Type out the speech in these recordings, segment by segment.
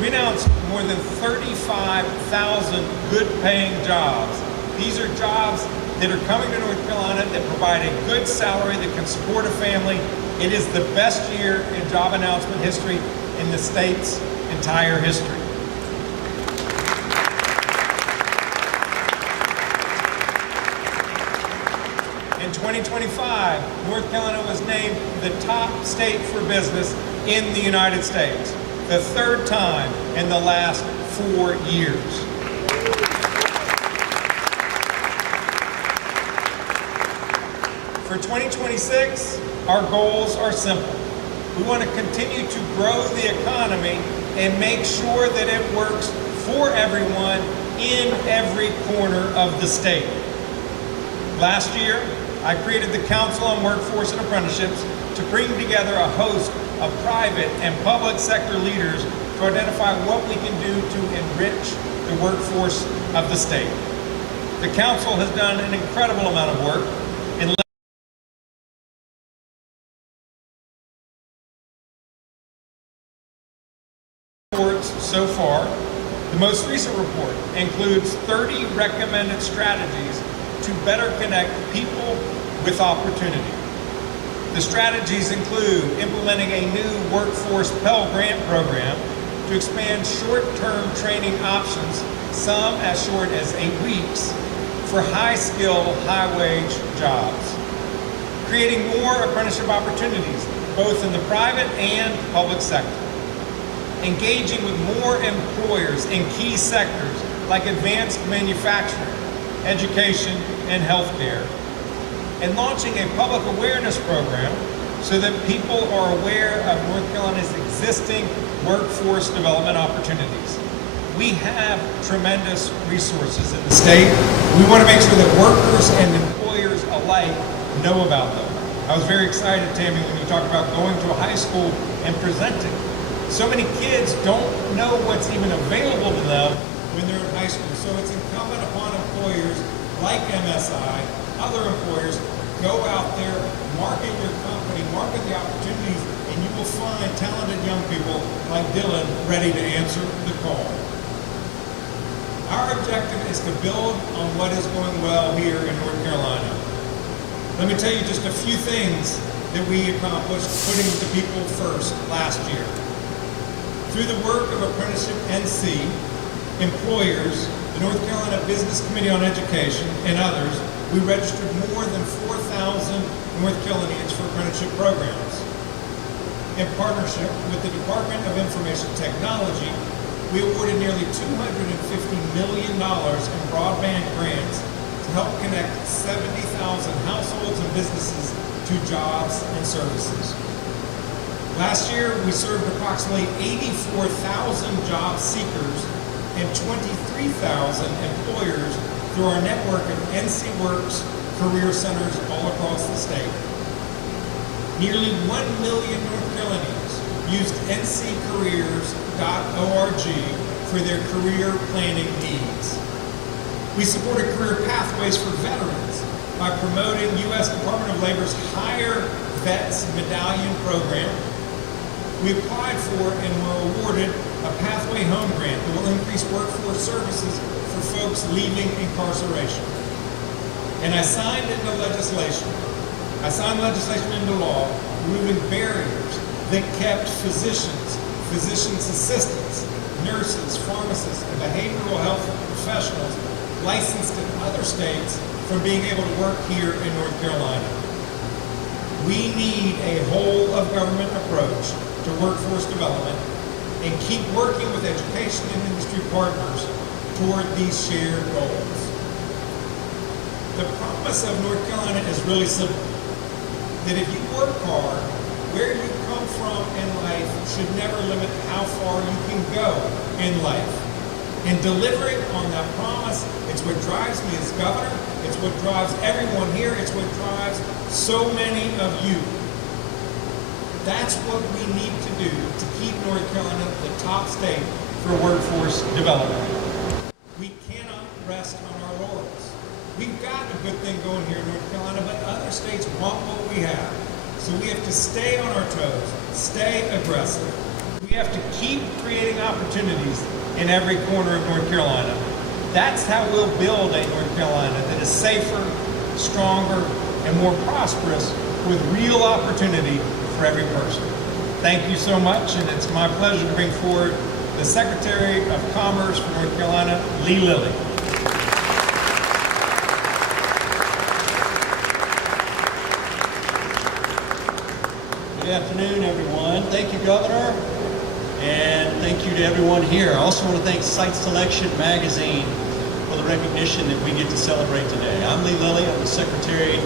We announced more than 35,000 good-paying jobs. These are jobs that are coming to North Carolina that provide a good salary that can support a family. It is the best year in job announcement history in the state's entire history. In 2025, North Carolina was named the top state for business in the United States, the third time in the last 4 years. For 2026, our goals are simple. We want to continue to grow the economy and make sure that it works for everyone in every corner of the state. Last year, I created the Council on Workforce and Apprenticeships to bring together a host of private and public sector leaders to identify what we can do to enrich the workforce of the state. The Council has done an incredible amount of work in reports so far. The most recent report includes 30 recommended strategies to better connect people with opportunity. The strategies include implementing a new workforce Pell Grant program to expand short-term training options, some as short as 8 weeks, for high-skill, high-wage jobs. Creating more apprenticeship opportunities, both in the private and public sector. Engaging with more employers in key sectors like advanced manufacturing, education, and healthcare, and launching a public awareness program so that people are aware of North Carolina's existing workforce development opportunities. We have tremendous resources in the state. We want to make sure that workers and employers alike know about them. I was very excited, Tammy, when you talked about going to a high school and presenting. So many kids don't know what's even available to them when they're in high school. So it's incumbent upon employers like MSI, other employers, go out there, market your company, market the opportunities, and you will find talented young people like Dylan ready to answer the call. Our objective is to build on what is going well here in North Carolina. Let me tell you just a few things that we accomplished putting the people first last year. Through the work of Apprenticeship NC, employers, the North Carolina Business Committee on Education, and others, we registered more than 4,000 North Carolinians for apprenticeship programs. In partnership with the Department of Information Technology, we awarded nearly $250 million in broadband grants to help connect 70,000 households and businesses to jobs and services. Last year, we served approximately 84,000 job seekers and 23,000 employers through our network of NC Works career centers all across the state. Nearly 1 million North Carolinians used nccareers.org for their career planning needs. We supported career pathways for veterans by promoting U.S. Department of Labor's Hire Vets Medallion program. We applied for and were awarded a Pathway Home Grant that will increase workforce services for folks leaving incarceration. And I signed legislation into law, removing barriers that kept physicians, physician's assistants, nurses, pharmacists, and behavioral health professionals licensed in other states from being able to work here in North Carolina. We need a whole of government approach to workforce development and keep working with education and industry partners toward these shared goals. The promise of North Carolina is really simple, that if you work hard, where you come from in life should never limit how far you can go in life. And delivering on that promise, it's what drives me as governor, it's what drives everyone here, it's what drives so many of you. That's what we need to do to keep North Carolina the top state for workforce development. We cannot rest on our laurels. We've got a good thing going here in North Carolina, but other states want what we have. So we have to stay on our toes, stay aggressive. We We have to keep creating opportunities in every corner of North Carolina. That's how we'll build a North Carolina that is safer, stronger, and more prosperous with real opportunity for every person. Thank you so much, and it's my pleasure to bring forward the Secretary of Commerce for North Carolina, Lee Lilly. Good afternoon, everyone. Thank you, Governor, and thank you to everyone here. I also want to thank Site Selection Magazine for the recognition that we get to celebrate today. I'm Lee Lilly. I'm the Secretary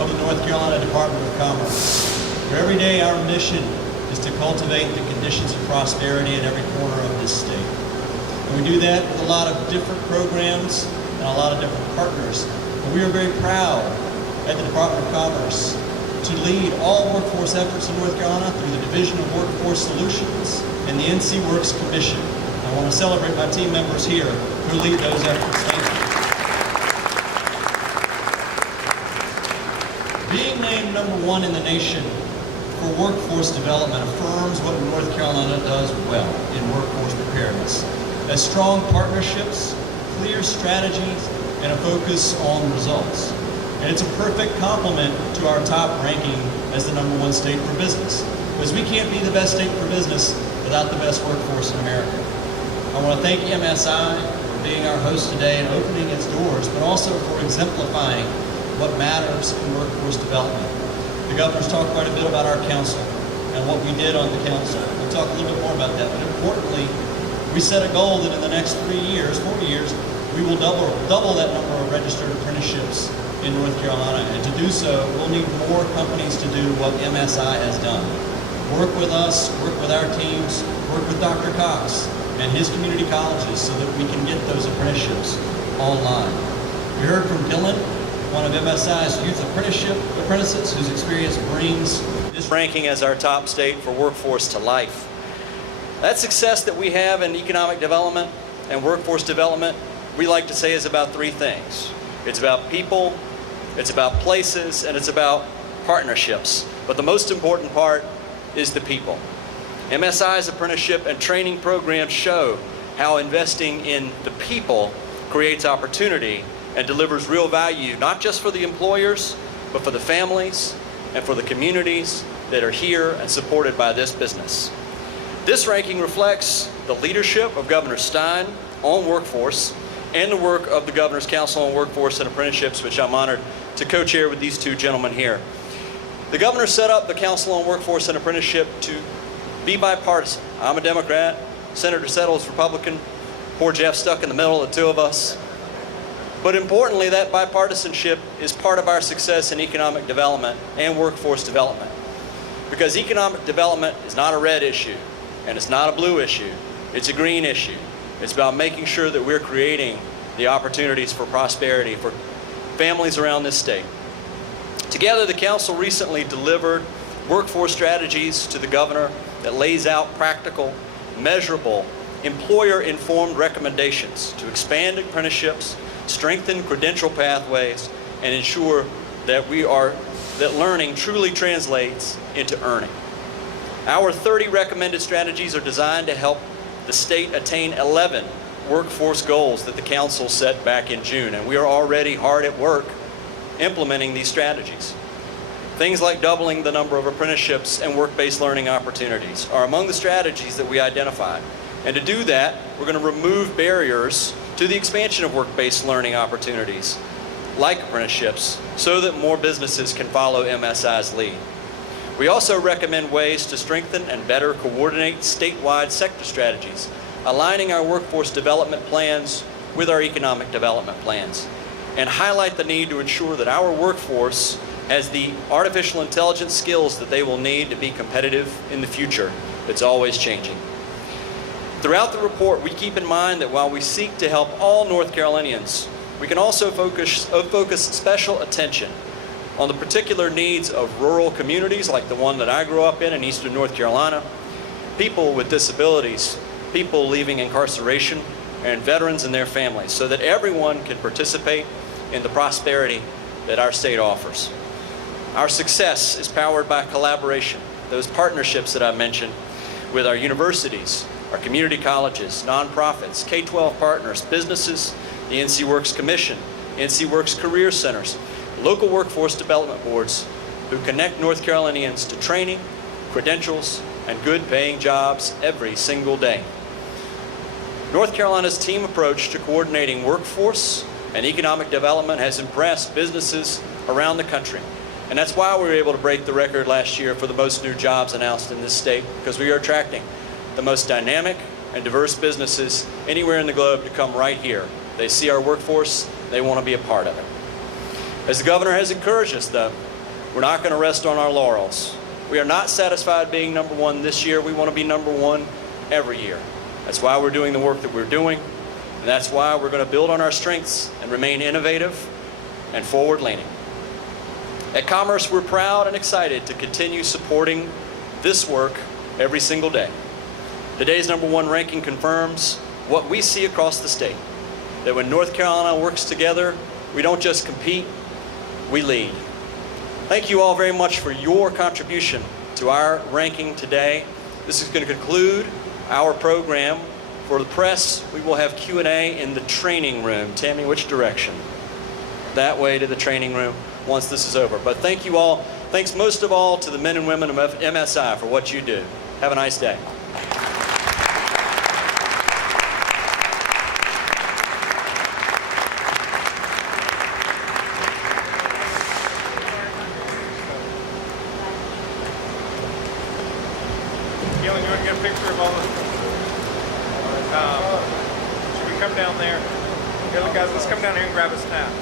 of the North Carolina Department of Commerce. For every day, our mission is to cultivate the conditions of prosperity in every corner of this state. And we do that with a lot of different programs and a lot of different partners. And we are very proud at the Department of Commerce to lead all workforce efforts in North Carolina through the Division of Workforce Solutions and the NC Works Commission. I want to celebrate my team members here who lead those efforts. Thank you. Being named #1 in the nation for workforce development affirms what North Carolina does well in workforce preparedness. As strong partnerships, clear strategies, and a focus on results. And it's a perfect complement to our top ranking as the #1 state for business, because we can't be the best state for business without the best workforce in America. I want to thank MSI for being our host today and opening its doors, but also for exemplifying what matters in workforce development. The governor's talked quite a bit about our council and what we did on the council. We'll talk a little bit more about that, but importantly, we set a goal that in the next 4 years, we will double that number of registered apprenticeships in North Carolina, and to do so, we'll need more companies to do what MSI has done. Work with us, work with our teams, work with Dr. Cox and his community colleges so that we can get those apprenticeships online. We heard from Dylan, one of MSI's youth apprentices whose experience brings this ranking as our top state for workforce to life. That success that we have in economic development and workforce development, we like to say is about 3 things. It's about people, it's about places, and it's about partnerships. But the most important part is the people. MSI's apprenticeship and training programs show how investing in the people creates opportunity and delivers real value, not just for the employers, but for the families and for the communities that are here and supported by this business. This ranking reflects the leadership of Governor Stein on workforce and the work of the Governor's Council on Workforce and Apprenticeships, which I'm honored to co-chair with these 2 gentlemen here. The Governor set up the Council on Workforce and Apprenticeship to be bipartisan. I'm a Democrat, Senator Settle's Republican, poor Jeff stuck in the middle of the 2 of us. But importantly, that bipartisanship is part of our success in economic development and workforce development. Because economic development is not a red issue, and it's not a blue issue, it's a green issue. It's about making sure that we're creating the opportunities for prosperity for families around this state. Together, the council recently delivered workforce strategies to the governor that lays out practical, measurable, employer-informed recommendations to expand apprenticeships, strengthen credential pathways, and ensure that learning truly translates into earning. Our 30 recommended strategies are designed to help the state attain 11 workforce goals that the council set back in June, and we are already hard at work implementing these strategies. Things like doubling the number of apprenticeships and work-based learning opportunities are among the strategies that we identified. And to do that, we're going to remove barriers to the expansion of work-based learning opportunities, like apprenticeships, so that more businesses can follow MSI's lead. We also recommend ways to strengthen and better coordinate statewide sector strategies, aligning our workforce development plans with our economic development plans, and highlight the need to ensure that our workforce has the artificial intelligence skills that they will need to be competitive in the future. It's always changing. Throughout the report, we keep in mind that while we seek to help all North Carolinians, we can also focus special attention on the particular needs of rural communities like the one that I grew up in Eastern North Carolina, people with disabilities, people leaving incarceration, and veterans and their families, so that everyone can participate in the prosperity that our state offers. Our success is powered by collaboration, those partnerships that I mentioned, with our universities, our community colleges, nonprofits, K-12 partners, businesses, the NC Works Commission, NC Works Career Centers, local workforce development boards who connect North Carolinians to training, credentials, and good paying jobs every single day. North Carolina's team approach to coordinating workforce and economic development has impressed businesses around the country. And that's why we were able to break the record last year for the most new jobs announced in this state, because we are attracting the most dynamic and diverse businesses anywhere in the globe to come right here. They see our workforce, they want to be a part of it. As the governor has encouraged us, though, we're not going to rest on our laurels. We are not satisfied being number one this year. We want to be number one every year. That's why we're doing the work that we're doing, and that's why we're going to build on our strengths and remain innovative and forward-leaning. At Commerce, we're proud and excited to continue supporting this work every single day. Today's number one ranking confirms what we see across the state, that when North Carolina works together, we don't just compete, we lead. Thank you all very much for your contribution to our ranking today. This is going to conclude our program. For the press, we will have Q&A in the training room. Tammy, which direction? That way to the training room once this is over. But thank you all. Thanks most of all to the men and women of MSI for what you do. Have a nice day. Gillian, you want to get a picture of all the... should we come down there? The other guys, let's come down here and grab a snap.